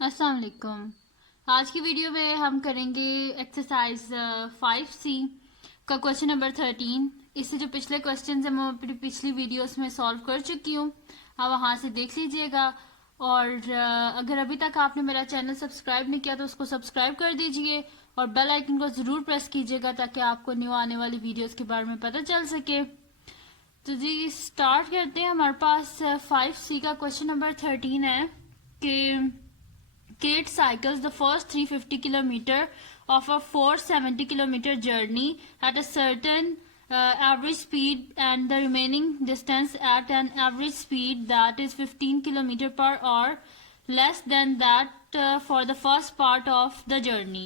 अस्सलाम वालेकुम। आज की वीडियो में हम करेंगे एक्सरसाइज 5C का क्वेश्चन नंबर 13। इससे जो पिछले क्वेश्चन है मैं अपनी पिछली वीडियोस में सॉल्व कर चुकी हूँ, आप वहाँ से देख लीजिएगा। और अगर अभी तक आपने मेरा चैनल सब्सक्राइब नहीं किया तो उसको सब्सक्राइब कर दीजिए और बेल आइकन को ज़रूर प्रेस कीजिएगा ताकि आपको न्यू आने वाली वीडियोस के बारे में पता चल सके। तो जी स्टार्ट करते हैं। हमारे पास 5C का क्वेश्चन नंबर 13 है कि Kate cycles the first 350 kilometer of a 470 kilometer journey at a certain average speed and the remaining distance at an average speed that is 15 kilometer per hour, less than that for the first part of the journey.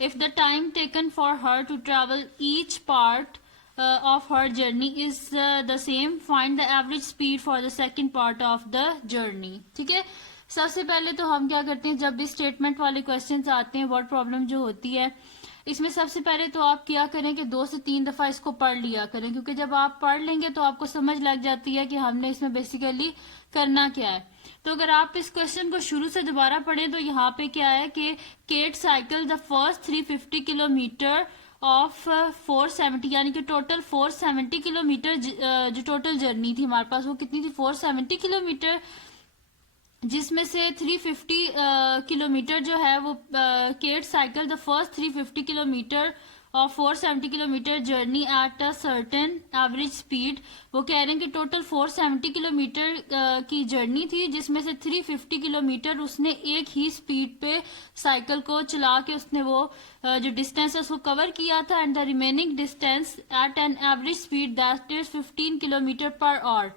If the time taken for her to travel each part of her journey is the same, find the average speed for the second part of the journey. ठीक है, सबसे पहले तो हम क्या करते हैं, जब भी स्टेटमेंट वाले क्वेश्चंस आते हैं, वर्ड प्रॉब्लम जो होती है, इसमें सबसे पहले तो आप क्या करें कि 2 से 3 दफा इसको पढ़ लिया करें, क्योंकि जब आप पढ़ लेंगे तो आपको समझ लग जाती है कि हमने इसमें बेसिकली करना क्या है। तो अगर आप इस क्वेश्चन को शुरू से दोबारा पढ़ें तो यहाँ पे क्या है कि Kate cycled the first 350 kilometre of 470, यानी कि टोटल 470 किलोमीटर जो टोटल जर्नी थी हमारे पास वो कितनी थी, 470 किलोमीटर, जिसमें से 350 किलोमीटर जो है वो Kate cycled the first 350 kilometre और 470 kilometre journey at a certain average speed. वो कह रहे हैं कि टोटल 470 किलोमीटर की जर्नी थी, जिसमें से 350 किलोमीटर उसने एक ही स्पीड पे साइकिल को चला के उसने वो जो डिस्टेंस है उसको कवर किया था, and the remaining distance at an average speed that is 15 kilometre per hour.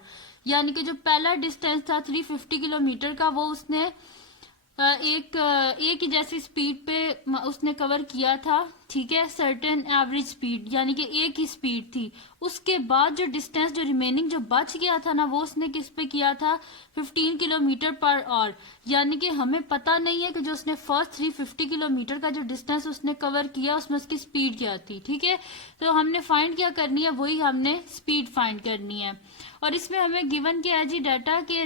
यानी कि जो पहला डिस्टेंस था 350 किलोमीटर का वो उसने एक ही जैसी स्पीड पे उसने कवर किया था, ठीक है, सर्टेन एवरेज स्पीड, यानी कि एक ही स्पीड थी। उसके बाद जो डिस्टेंस जो रिमेनिंग जो बच गया था ना वो उसने किस पे किया था, 15 किलोमीटर पर आवर। यानी कि हमें पता नहीं है कि जो उसने फर्स्ट 350 किलोमीटर का जो डिस्टेंस उसने कवर किया उसमें उसकी स्पीड क्या थी, ठीक है। तो हमने फाइंड क्या करनी है, वही हमने स्पीड फाइंड करनी है। और इसमें हमें गिवन किया है जी डाटा के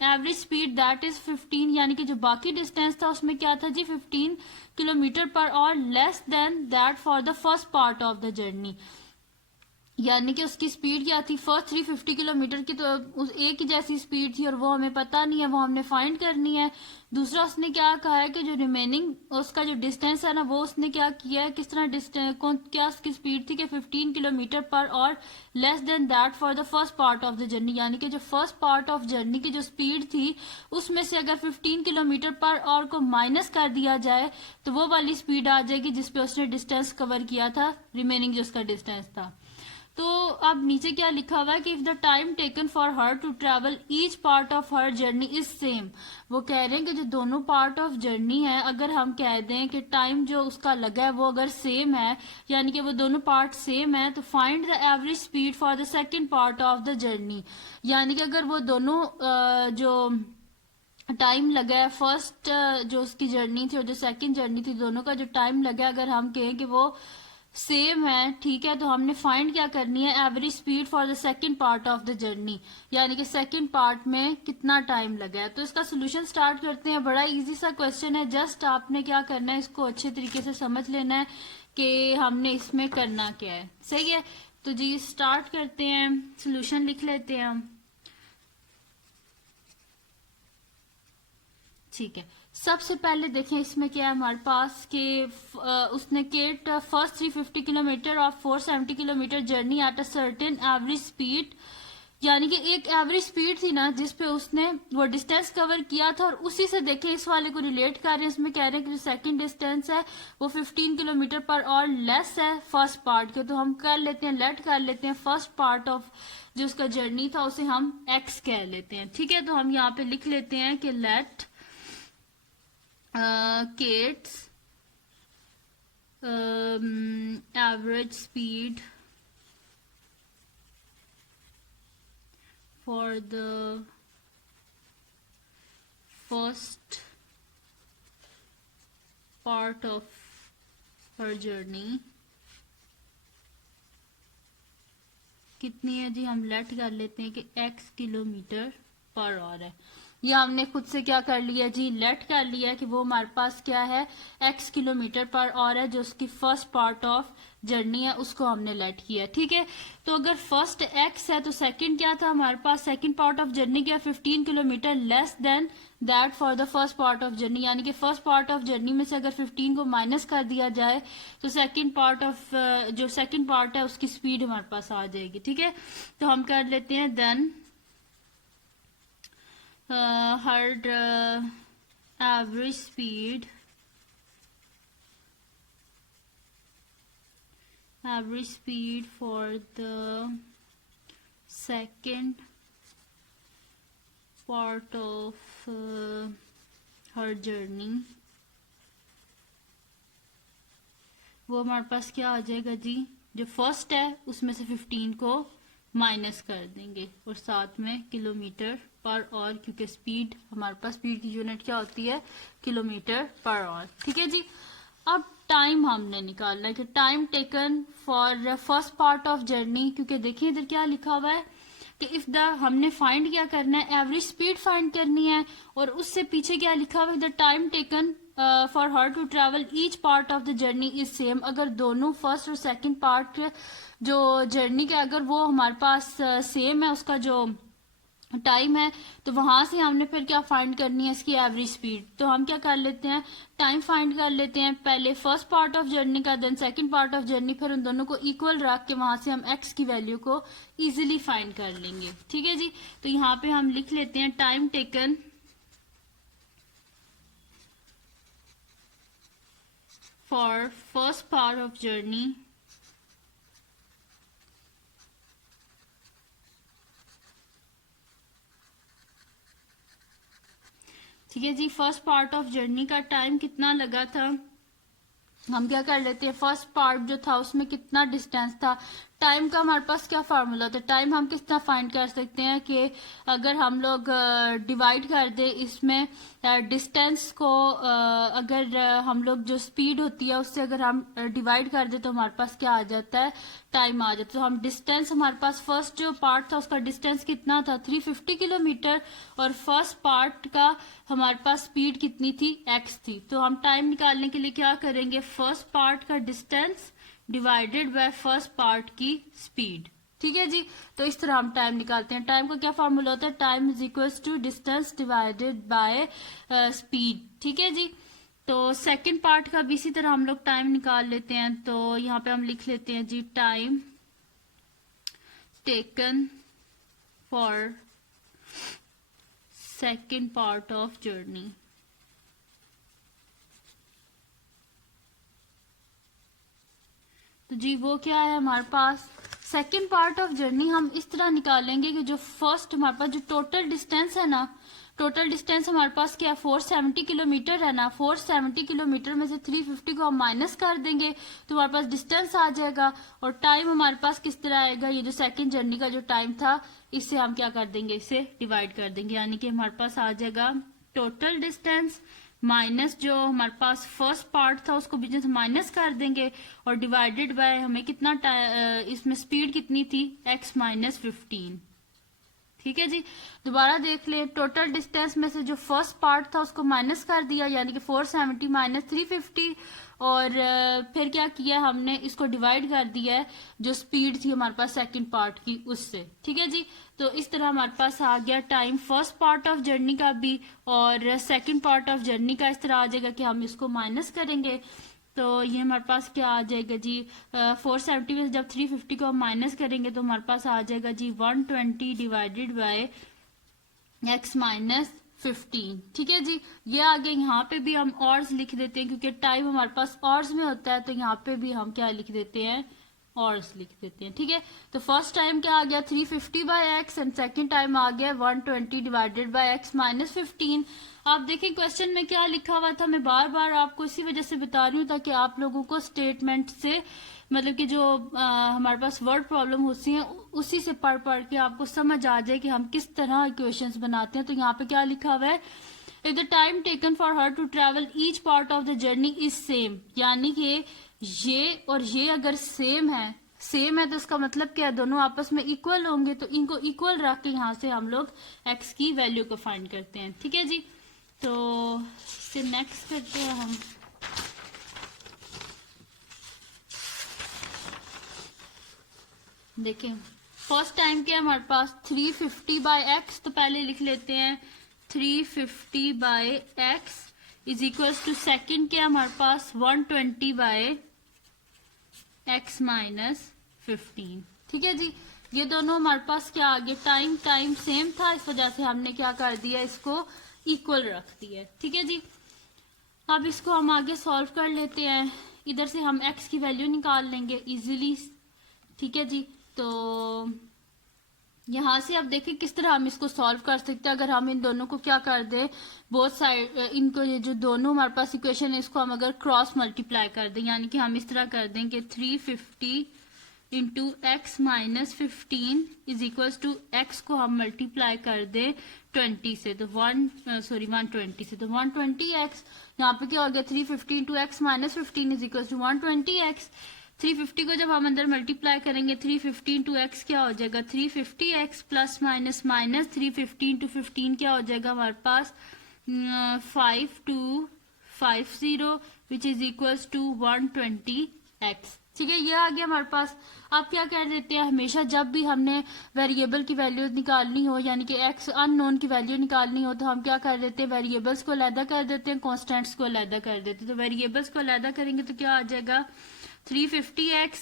एवरेज स्पीड दैट इज 15, यानी कि जो बाकी डिस्टेंस था उसमें क्या था जी 15 kilometre per our, less than that for the first part of the journey. यानी कि उसकी स्पीड क्या थी, फर्स्ट 350 किलोमीटर की तो उस एक ही जैसी स्पीड थी और वो हमें पता नहीं है, वो हमने फाइंड करनी है। दूसरा उसने क्या कहा है कि जो रिमेनिंग उसका जो डिस्टेंस है ना वो उसने क्या किया है, किस तरह डिस्टेंस क्या उसकी स्पीड थी कि 15 किलोमीटर पर और less than that for the first part of the journey. यानी कि जो फर्स्ट पार्ट ऑफ जर्नी की जो स्पीड थी उसमें से अगर 15 किलोमीटर पर और को माइनस कर दिया जाए तो वो वाली स्पीड आ जाएगी जिसपे उसने डिस्टेंस कवर किया था, रिमेनिंग जो उसका डिस्टेंस था। तो अब नीचे क्या लिखा हुआ है कि if the time taken for her to travel each part of her journey is same. वो कह रहे हैं कि जो दोनों पार्ट ऑफ जर्नी है, अगर हम कह दें कि टाइम जो उसका लगा है वो अगर सेम है, यानी कि वो दोनों पार्ट सेम है, तो find the average speed for the second part of the journey. यानी कि अगर वो दोनों जो टाइम लगा है फर्स्ट जो उसकी जर्नी थी और जो सेकंड जर्नी थी, दोनों का जो टाइम लगा है अगर हम कहें कि वो सेम है, ठीक है, तो हमने फाइंड क्या करनी है, average speed for the second part of the journey, यानी कि सेकंड पार्ट में कितना टाइम लगा है। तो इसका सोल्यूशन स्टार्ट करते हैं। बड़ा इजी सा क्वेश्चन है, जस्ट आपने क्या करना है, इसको अच्छे तरीके से समझ लेना है कि हमने इसमें करना क्या है, सही है। तो जी स्टार्ट करते हैं, सोल्यूशन लिख लेते हैं हम, ठीक है। सबसे पहले देखें इसमें क्या है हमारे पास कि उसने केट फर्स्ट 350 किलोमीटर और 470 kilometre journey at a certain average speed, यानी कि एक एवरेज स्पीड थी ना जिसपे उसने वो डिस्टेंस कवर किया था, और उसी से देखें इस वाले को रिलेट कर रहे हैं। इसमें कह रहे हैं कि जो सेकंड डिस्टेंस है वो 15 किलोमीटर पर और लेस है फर्स्ट पार्ट के, तो हम कर लेते हैं, लेट कर लेते हैं फर्स्ट पार्ट ऑफ जो उसका जर्नी था उसे हम एक्स कह लेते हैं, ठीक है। तो हम यहाँ पे लिख लेते हैं कि late Kate's average speed for the first part of her journey कितनी है जी, हम लेट कर लेते हैं कि x किलोमीटर पर आवर है। ये हमने खुद से क्या कर लिया जी, लेट कर लिया कि वो हमारे पास क्या है, x किलोमीटर पर आवर है, जो उसकी फर्स्ट पार्ट ऑफ जर्नी है उसको हमने लेट किया। ठीक है, तो अगर फर्स्ट x है तो सेकंड क्या था हमारे पास, सेकंड पार्ट ऑफ जर्नी क्या, 15 kilometre less than that for the first part of journey, यानी कि फर्स्ट पार्ट ऑफ जर्नी में से अगर 15 को माइनस कर दिया जाए तो सेकंड पार्ट ऑफ जो सेकंड पार्ट है उसकी स्पीड हमारे पास आ जाएगी। ठीक है, तो हम कर लेते हैं then her average speed for the second part of her journey, वो हमारे पास क्या आ जाएगा जी, जो फर्स्ट है उसमें से 15 को माइनस कर देंगे और साथ में किलोमीटर पर आवर, क्योंकि स्पीड हमारे पास, स्पीड की यूनिट क्या होती है, किलोमीटर पर आवर। ठीक है जी, अब टाइम हमने निकालना है कि time taken for first part of journey, क्योंकि देखिए इधर क्या लिखा हुआ है कि इफ द, हमने फाइंड क्या करना है, एवरेज स्पीड फाइंड करनी है, और उससे पीछे क्या लिखा हुआ है, the time taken for her to travel each part of the journey is same. अगर दोनों फर्स्ट और सेकंड पार्ट जो जर्नी का अगर वो हमारे पास सेम है, उसका जो टाइम है, तो वहां से हमने फिर क्या फाइंड करनी है, इसकी एवरेज स्पीड। तो हम क्या कर लेते हैं, टाइम फाइंड कर लेते हैं, पहले फर्स्ट पार्ट ऑफ जर्नी का, then second part of journey, फिर उन दोनों को इक्वल रख के वहां से हम एक्स की वैल्यू को इजीली फाइंड कर लेंगे। ठीक है जी, तो यहाँ पे हम लिख लेते हैं time taken for first part of journey ठीक है जी, फर्स्ट पार्ट ऑफ जर्नी का टाइम कितना लगा था, हम क्या कर लेते हैं, फर्स्ट पार्ट जो था उसमें कितना डिस्टेंस था। टाइम का हमारे पास क्या फार्मूला होता है, टाइम हम किस तरह फाइंड कर सकते हैं कि अगर हम लोग डिवाइड कर दे इसमें डिस्टेंस को, अगर हम लोग जो स्पीड होती है उससे अगर हम डिवाइड कर दे तो हमारे पास क्या आ जाता है, टाइम आ जाता है। तो हम डिस्टेंस, हमारे पास फर्स्ट जो पार्ट था उसका डिस्टेंस कितना था, 350 किलोमीटर, और फर्स्ट पार्ट का हमारे पास स्पीड कितनी थी, x थी। तो हम टाइम निकालने के लिए क्या करेंगे, फर्स्ट पार्ट का distance divided by first part की स्पीड। ठीक है जी, तो इस तरह हम टाइम निकालते हैं। टाइम का क्या फॉर्मूला होता है, time is equal to distance divided by speed. ठीक है जी, तो सेकंड पार्ट का भी इसी तरह हम लोग टाइम निकाल लेते हैं। तो यहाँ पे हम लिख लेते हैं जी, time taken for second part of journey. तो जी वो क्या है हमारे पास, सेकंड पार्ट ऑफ जर्नी हम इस तरह निकालेंगे कि जो फर्स्ट हमारे पास जो टोटल डिस्टेंस है ना, टोटल डिस्टेंस हमारे पास क्या है, 470 किलोमीटर है ना, 470 किलोमीटर में से 350 को हम माइनस कर देंगे तो हमारे पास डिस्टेंस आ जाएगा, और टाइम हमारे पास किस तरह आएगा, ये जो सेकंड जर्नी का जो टाइम था इससे हम क्या कर देंगे, इसे डिवाइड कर देंगे, यानी कि हमारे पास आ जाएगा टोटल डिस्टेंस माइनस जो हमारे पास फर्स्ट पार्ट था उसको बीच में माइनस कर देंगे, और डिवाइडेड बाय हमें कितना इसमें स्पीड कितनी थी, x माइनस 15। ठीक है जी, दोबारा देख ले, टोटल डिस्टेंस में से जो फर्स्ट पार्ट था उसको माइनस कर दिया, यानी कि 470 माइनस 350, और फिर क्या किया हमने, इसको डिवाइड कर दिया है जो स्पीड थी हमारे पास सेकंड पार्ट की उससे। ठीक है जी, तो इस तरह हमारे पास आ गया time first part of journey का भी और सेकंड पार्ट ऑफ जर्नी का, इस तरह आ जाएगा कि हम इसको माइनस करेंगे। तो ये हमारे पास क्या आ जाएगा जी, 470 में जब 350 को हम माइनस करेंगे तो हमारे पास आ जाएगा जी 120 डिवाइडेड बाय x माइनस 15। ठीक है जी, ये आगे यहाँ पे भी हम ऑर्स लिख देते हैं क्योंकि टाइम हमारे पास ऑर्स में होता है, तो यहाँ पे भी हम क्या लिख देते हैं, ऑर्स लिख देते हैं। ठीक है, तो फर्स्ट टाइम क्या आ गया 350 by X and second time आ गया 120 डिवाइडेड बाय एक्स माइनस 15। आप देखें क्वेश्चन में क्या लिखा हुआ था, मैं बार बार आपको इसी वजह से बता रही हूँ ताकि आप लोगों को स्टेटमेंट से, मतलब कि जो हमारे पास वर्ड प्रॉब्लम होती है उसी से पढ़ पढ़ के आपको समझ आ जाए कि हम किस तरह इक्वेशंस बनाते हैं। तो यहाँ पे क्या लिखा हुआ है, if the time taken for her to travel each part of the journey is same, यानी कि ये और ये अगर सेम है सेम है तो इसका मतलब क्या है, दोनों आपस में इक्वल होंगे, तो इनको इक्वल रख के यहाँ से हम लोग x की वैल्यू को फाइंड करते हैं। ठीक है जी, तो इससे नेक्स्ट करते हैं हम। देखें फर्स्ट टाइम क्या हमारे पास 350/x, तो पहले लिख लेते हैं 350/x is equals to second क्या हमारे पास 120/x माइनस 15। ठीक है जी, ये दोनों हमारे पास क्या आ गया, टाइम सेम था, इस वजह से हमने क्या कर दिया, इसको इक्वल रख दिया। ठीक है जी, अब इसको हम आगे सॉल्व कर लेते हैं। इधर से हम x की वैल्यू निकाल लेंगे इजीली। ठीक है जी, तो यहाँ से अब देखें किस तरह हम इसको सॉल्व कर सकते हैं। अगर हम इन दोनों को क्या कर दें, बोथ साइड इनको, ये जो दोनों हमारे पास इक्वेशन है, इसको हम अगर क्रॉस मल्टीप्लाई कर दें, यानी कि हम इस तरह कर दें कि 350 into X minus 15 is equals to X को हम मल्टीप्लाई कर दें 20 से, तो 120 से, तो 120x। यहाँ पे क्या हो गया, 350 into X minus 15 is equals to 120x। 350 को जब हम अंदर मल्टीप्लाई करेंगे 350 इंटू एक्स क्या हो जाएगा, 350x plus minus minus 350 into 15 क्या हो जाएगा हमारे पास 5250 which is equals to 120x। ठीक है, ये आ गया हमारे पास। अब क्या कर देते हैं, हमेशा जब भी हमने वेरिएबल की वैल्यू निकालनी हो, यानी कि एक्स अननोन की वैल्यू निकालनी हो, तो हम क्या कर देते हैं, वेरिएबल्स को अलहदा कर देते हैं, कॉन्स्टेंट्स को अलहदा कर देते हैं। तो वेरिएबल्स को अलहदा करेंगे तो क्या आ जाएगा 350x,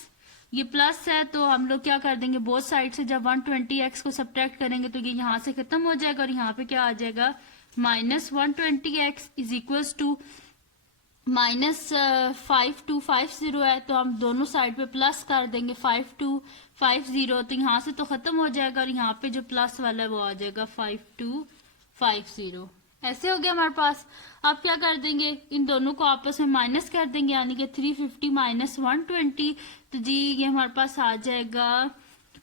ये प्लस है तो हम लोग क्या कर देंगे, बोथ साइड से जब 120x को सब्ट्रैक्ट करेंगे तो ये यहाँ से खत्म हो जाएगा, और यहाँ पे क्या आ जाएगा minus 120x is equals to minus 5250 है, तो हम दोनों साइड पे प्लस कर देंगे 5250, तो यहाँ से तो खत्म हो जाएगा, और यहाँ पे जो प्लस वाला है वो आ जाएगा 5250। ऐसे हो गया हमारे पास। अब क्या कर देंगे, इन दोनों को आपस में माइनस कर देंगे, यानी कि 350 माइनस 120, तो जी ये हमारे पास आ जाएगा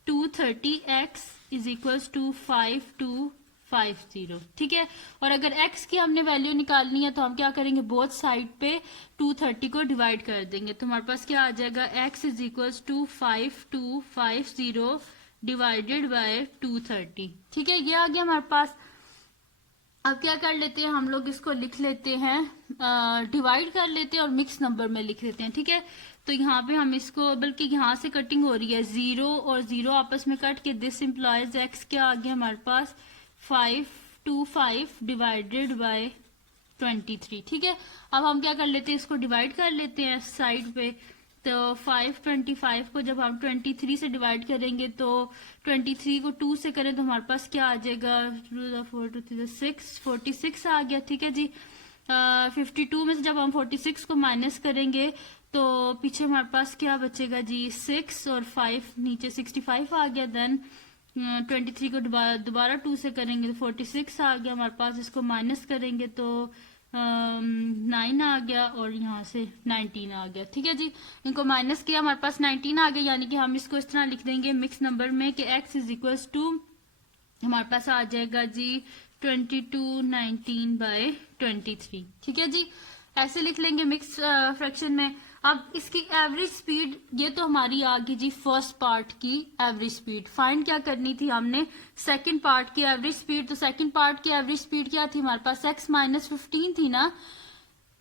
230x इज इक्वल्स टू 5250। ठीक है, और अगर x की हमने वैल्यू निकालनी है तो हम क्या करेंगे, बोथ साइड पे 230 को डिवाइड कर देंगे, तो हमारे पास क्या आ जाएगा x is equals to 5250 divided by 230। ठीक है, ये आ गया हमारे पास। अब क्या कर लेते हैं, हम लोग इसको लिख लेते हैं, डिवाइड कर लेते हैं और मिक्स नंबर में लिख लेते हैं। ठीक है, तो यहाँ पे हम इसको, बल्कि यहाँ से कटिंग हो रही है, 0 और 0 आपस में कट के दिस इम्प्लॉयज x क्या आ गया हमारे पास 525 डिवाइडेड बाय 23। ठीक है, अब हम क्या कर लेते हैं, इसको डिवाइड कर लेते हैं साइड पे, तो 525 को जब हम 23 से डिवाइड करेंगे तो 23 को 2 से करें तो हमारे पास क्या आ जाएगा 4 2 3 6 46 आ गया। ठीक है जी, 52 में से जब हम 46 को माइनस करेंगे तो पीछे हमारे पास क्या बचेगा जी 6 और 5 नीचे 65 आ गया। देन 23 को दोबारा 2 से करेंगे तो 46 आ गया हमारे पास, इसको माइनस करेंगे तो 9 आ गया और यहाँ से 19 आ गया। ठीक है जी, इनको माइनस किया हमारे पास 19 आ गया, यानी कि हम इसको इस तरह लिख देंगे मिक्स नंबर में कि x इज इक्वल्स टू हमारे पास आ जाएगा जी 2219/23। ठीक है जी, ऐसे लिख लेंगे मिक्स फ्रैक्शन में। अब इसकी एवरेज स्पीड, ये तो हमारी आ गई जी फर्स्ट पार्ट की एवरेज स्पीड। फाइंड क्या करनी थी हमने, सेकंड पार्ट की एवरेज स्पीड। तो सेकंड पार्ट की एवरेज स्पीड क्या थी हमारे पास, x माइनस 15 थी ना,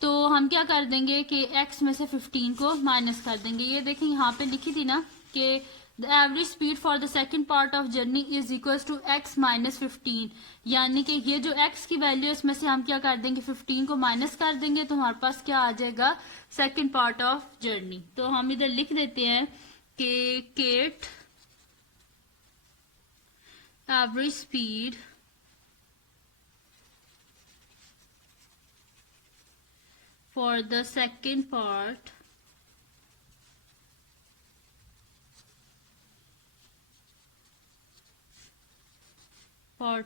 तो हम क्या कर देंगे कि x में से 15 को माइनस कर देंगे। ये देखें यहाँ पे लिखी थी ना कि the average speed for the second part of journey is equal to x minus 15, यानी कि ये जो x की वैल्यू है इसमें से हम क्या कर देंगे 15 को माइनस कर देंगे, तो हमारे पास क्या आ जाएगा सेकेंड पार्ट ऑफ जर्नी। तो हम इधर लिख देते हैं कि केट average speed for the second part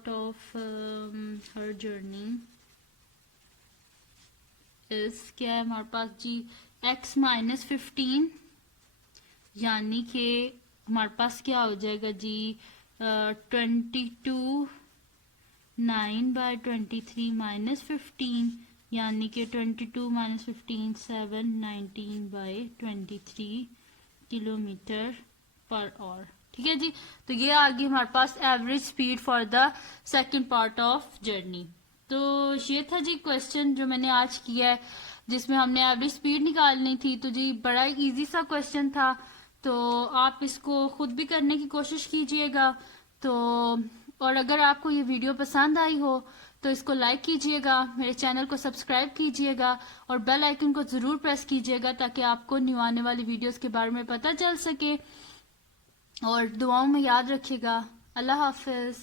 of her journey is क्या है हमारे पास जी x माइनस 15, यानी कि हमारे पास क्या हो जाएगा जी 22/9/23 माइनस 15, यानी कि 22 माइनस 15 7 19/23 किलोमीटर पर आवर। ठीक है जी, तो ये आ गई हमारे पास average speed for the second part of journey. तो ये था जी क्वेश्चन जो मैंने आज किया है, जिसमें हमने एवरेज स्पीड निकालनी थी। तो जी बड़ा इजी सा क्वेश्चन था, तो आप इसको खुद भी करने की कोशिश कीजिएगा। तो और अगर आपको ये वीडियो पसंद आई हो तो इसको लाइक कीजिएगा, मेरे चैनल को सब्सक्राइब कीजिएगा और बेल आइकन को ज़रूर प्रेस कीजिएगा ताकि आपको न्यू आने वाली वीडियोस के बारे में पता चल सके। और दुआओं में याद रखिएगा। अल्लाह हाफिज़।